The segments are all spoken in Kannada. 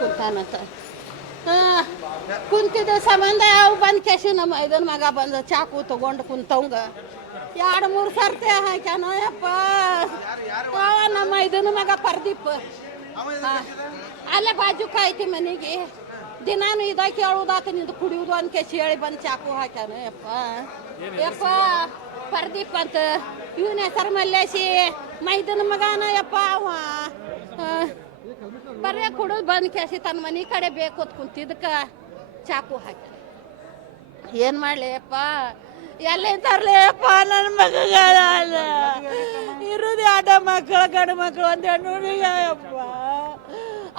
ಕುಂತಾನಂತ ಕುಂತಿದ್ದ ಸಂಬಂಧ ಅವು ಬಂದು ಕೆಸಿ ನಮ್ಮ ಇದನ್ನ ಮಗ ಬಂದು ಚಾಕು ತಗೊಂಡು ಕುಂತವಂಗ 2-3 ಸರ್ತಿ ಹಾಕ್ಯಾನೋ ಯಪ್ಪ. ನಮ್ಮ ಇದನ್ನ ಮಗ ಪರ್ದೀಪ್ ಅಲ್ಲೇ ಬಾಜುಕ ಐತಿ ಮನೆಗೆ ದಿನಾನು ಇದ ಕೇಳುವುದಾಕ ನಿಂದು ಕುಡಿಯುವುದು ಅಂತ ಕೆಸಿ ಹೇಳಿ ಬಂದು ಚಾಕು ಹಾಕ್ಯಾನ ಯಪ್ಪ. ಯಪ್ಪ ಪರ್ದೀಪ್ ಅಂತ ಇವನ ಹೆಸರು ಮಲ್ಲೇಶಿ ಮೈದನ ಮಗನ ಯಪ್ಪ. ಅವ ಬರೀ ಕುಡಿದು ಬಂದು ಕೆಸಿ ತನ್ನ ಮನೆ ಕಡೆ ಬೇಕು ಅಂತ ಕುಂತಿದ್ದಕ್ಕೆ ಚಾಕು ಹಾಕ್ಯಾನ. ಏನು ಮಾಡಲಿ ಅಪ್ಪ, ಎಲ್ಲಿ ತರಲಿಯಪ್ಪ ನನ್ನ ಮಗಗಳ ಇರುದು ಆಟ ಮಕ್ಕಳು ಗಂಡು ಮಕ್ಕಳು ಒಂದು ಹೆಣ್ಣು ಹುಡುಗಪ್ಪ.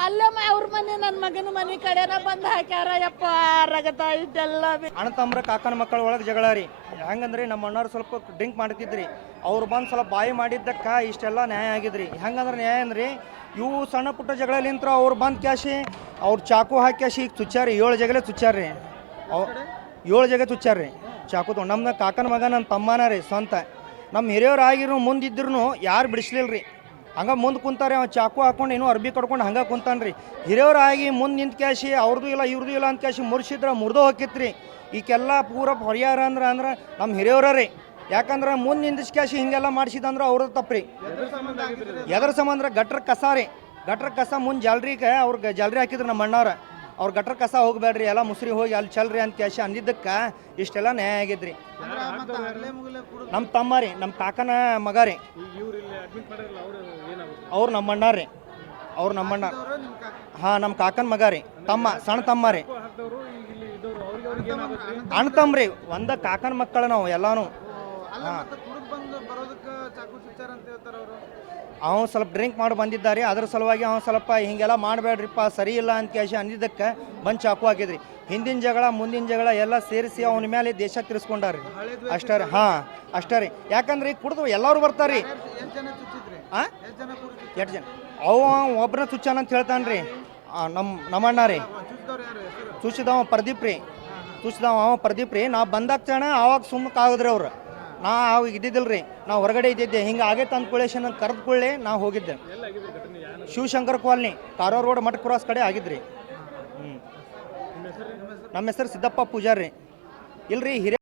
ಅಲ್ಲೇ ಅವ್ರ ಮನೆ ನನ್ನ ಮಗನ ಮನೆ ಕಡೆನ ಬಂದು ಹಾಕ್ಯಾರ ಯಪ್ಪ. ರಗತ ಇದ್ದೆಲ್ಲ ಅಣ್ಣ ತಮ್ಮರ ಕಾಕನ ಮಕ್ಕಳ ಒಳಗೆ ಜಗಳ ರೀ. ಹೆಂಗಂದ್ರಿ ನಮ್ಮ ಅಣ್ಣವ್ರು ಸ್ವಲ್ಪ ಡ್ರಿಂಕ್ ಮಾಡ್ತಿದ್ರಿ, ಅವ್ರು ಬಂದು ಸ್ವಲ್ಪ ಬಾಯಿ ಮಾಡಿದ್ದಕ್ಕೆ ಇಷ್ಟೆಲ್ಲ ನ್ಯಾಯ ಆಗಿದ್ರಿ. ಹೆಂಗಂದ್ರೆ ನ್ಯಾಯ ಅಂದ್ರೆ ಇವು ಸಣ್ಣ ಪುಟ್ಟ ಜಗಳಲಿಂತ್ರ ಅವ್ರು ಬಂದು ಕ್ಯಾಶಿ ಅವ್ರು ಚಾಕು ಹಾಕಿ ಕ್ಯಾಶಿ ಈಗ ಚುಚ್ಚಾರಿ 7 ಜಗಲೇ ಚುಚ್ಚಾರ್ರಿ. 7 ಜಗ ಚುಚ್ಚಾರ್ರಿ ಚಾಕು ತೊಗೊಂಡು. ನಮ್ದು ಕಾಕನ ಮಗ ನನ್ನ ತಮ್ಮನ ರೀ ಸ್ವಂತ. ನಮ್ಮ ಹಿರಿಯವ್ರು ಆಗಿರು ಮುಂದಿದ್ರು ಯಾರು ಬಿಡಿಸ್ಲಿಲ್ಲ ರೀ. ಹಂಗೆ ಮುಂದೆ ಕುಂತಾರೆ, ಅವ್ನು ಚಾಕು ಹಾಕೊಂಡು ಏನೋ ಅರ್ಬಿ ಕಟ್ಕೊಂಡು ಹಂಗೆ ಕುಂತಾನೆ ರೀ. ಹಿರಿಯವ್ರು ಆಗಿ ಮುಂದೆ ನಿಂತು ಕ್ಯಾಶಿ ಅವ್ರದ್ದು ಇಲ್ಲ ಇವ್ರದ್ದು ಇಲ್ಲ ಅಂತ ಕ್ಯಾಶಿ ಮುರ್ಸಿದ್ರೆ ಮುರಿದೋ ಹೋಗಿತ್ತು ರೀ. ಈಗೆಲ್ಲ ಪೂರ ಪರಿಹಾರ ಅಂದ್ರೆ ನಮ್ಮ ಹಿರಿಯವ್ರ ರೀ. ಯಾಕಂದ್ರೆ ಮುಂದೆ ನಿಂದಿಸ್ ಕ್ಯಾಶಿ ಹಿಂಗೆಲ್ಲ ಮಾಡಿಸಿದಂದ್ರೆ ಅವ್ರದ್ದು ತಪ್ಪ್ರಿ. ಎದ್ರ ಸಂಬಂಧ ಗಟ್ರ ಕಸ ರೀ. ಗಟ್ರ ಕಸ ಮುಂದೆ ಜಾಲ್ರಿಗೆ ಅವ್ರಿಗೆ ಜಾಲ್ರಿ ಹಾಕಿದ್ರು ನಮ್ಮ ಅಣ್ಣವ್ರ. ಅವ್ರು ಗಟ್ರ ಕಸ ಹೋಗ್ಬೇಡ್ರಿ ಎಲ್ಲ ಮುಸ್ರಿ ಹೋಗಿ ಅಲ್ಲಿ ಚಲ್ರಿ ಅಂತ ಕ್ಯಾಶಿ ಅಂದಿದ್ದಕ್ಕೆ ಇಷ್ಟೆಲ್ಲ ನ್ಯಾಯ ಆಗಿದ್ರಿ. ನಮ್ಮ ತಮ್ಮ ರೀ, ನಮ್ಮ ಕಾಕನ ಮಗ ರೀ. ಅವ್ರು ನಮ್ಮ ಅಣ್ಣ ರೀ. ಅವ್ರು ನಮ್ಮ ಅಣ್ಣ. ಹಾಂ ನಮ್ಮ ಕಾಕನ ಮಗ ರೀ, ತಮ್ಮ ಸಣ್ಣ ತಮ್ಮ ರೀ. ಅಣ್ಣ ತಮ್ಮ ರೀ, ಒಂದ ಕಾಕನ ಮಕ್ಕಳು ನಾವು ಎಲ್ಲಾನು. ಹಾಂ ಅವನು ಸ್ವಲ್ಪ ಡ್ರಿಂಕ್ ಮಾಡಿ ಬಂದಿದ್ದಾರೆ. ಅದ್ರ ಸಲುವಾಗಿ ಅವ್ನು ಸ್ವಲ್ಪ ಹಿಂಗೆಲ್ಲ ಮಾಡಬೇಡ್ರಿಪ್ಪ ಸರಿ ಇಲ್ಲ ಅಂತ ಕ್ಯಾಶಿ ಅಂದಿದ್ದಕ್ಕೆ ಬಂದು ಚಾಕು ಹಾಕಿದ್ರಿ. ಹಿಂದಿನ ಜಗಳ ಮುಂದಿನ ಜಗಳ ಎಲ್ಲ ಸೇರಿಸಿ ಅವನ ಮೇಲೆ ದೇಶ ತಿರ್ಸ್ಕೊಂಡಾರ್ರಿ ಅಷ್ಟೇ ರೀ. ಹಾಂ ಅಷ್ಟೇ ರೀ. ಯಾಕಂದ್ರೆ ಈಗ ಕುಡ್ದು ಎಲ್ಲರೂ ಬರ್ತಾರೆ ರೀ. ಹಾಂ 8 ಜನ ಅವ ಒಬ್ಬನ ಚುಚ್ಚಾನ ಅಂತ ಹೇಳ್ತಾನೆ ರೀ. ನಮ್ಮ ಅಣ್ಣ ರೀ ಚುಚ್ಚಿದವ ಪ್ರದೀಪ್ ರೀ. ಅವ ಪ್ರದೀಪ್ ರೀ. ನಾವು ಬಂದಾಗ ಕ್ಷಣ ಆವಾಗ ಸುಮ್ಮಕ್ಕಾಗಿದ್ರಿ ಅವ್ರು. ನಾ ಅವಾಗ ಇದ್ದಿದ್ದಿಲ್ಲ ರೀ, ನಾವು ಹೊರಗಡೆ ಇದ್ದಿದ್ದೆ. ಹಿಂಗೆ ಆಗೈತೆ ಅಂದ್ಕೊಳ್ಳೇಶನ್ ಕರೆದುಕೊಳ್ಳಿ ನಾವು ಹೋಗಿದ್ದೆ. ಶಿವಶಂಕರ್ ಕಾಲನಿ ಕಾರವಾರ ರೋಡ್ ಮಠ ಕ್ರಾಸ್ ಕಡೆ ಆಗಿದ್ರಿ. ನಮ್ಮ ಹೆಸರು ಸಿದ್ದಪ್ಪ ಪೂಜಾರಿ. ಇಲ್ರಿ ಹಿರಿಯ